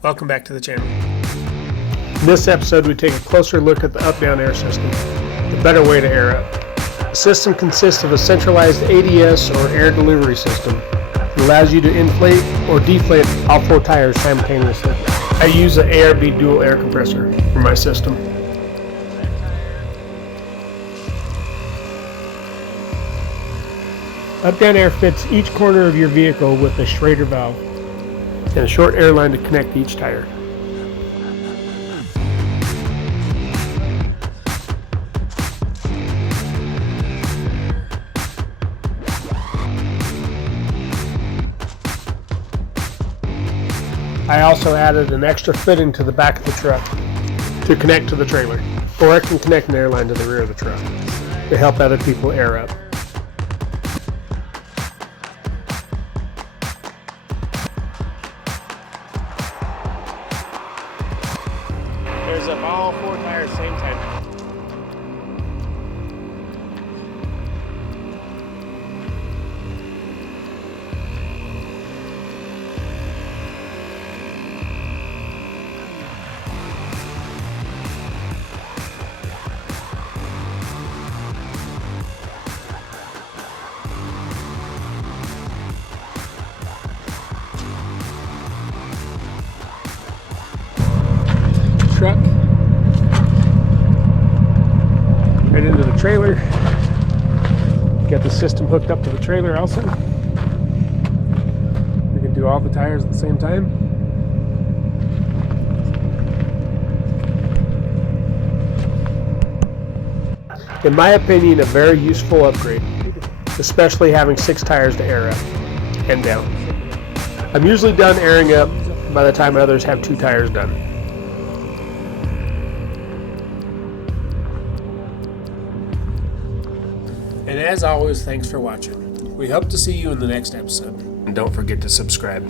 Welcome back to the channel. In this episode, we take a closer look at the up-down air system, the better way to air up. The system consists of a centralized ADS or air delivery system that allows you to inflate or deflate all 4 tires simultaneously. I use an ARB dual air compressor for my system. Up-down air fits each corner of your vehicle with a Schrader valve and a short air line to connect each tire. I also added an extra fitting to the back of the truck to connect to the trailer, or I can connect an air line to the rear of the truck to help other people air up. There's up all 4 tires at the same time. Truck right into the trailer. Got the system hooked up to the trailer also. We can do all the tires at the same time. In my opinion, a very useful upgrade, especially having 6 tires to air up and down. I'm usually done airing up by the time others have 2 tires done. And as always, thanks for watching. We hope to see you in the next episode. And don't forget to subscribe.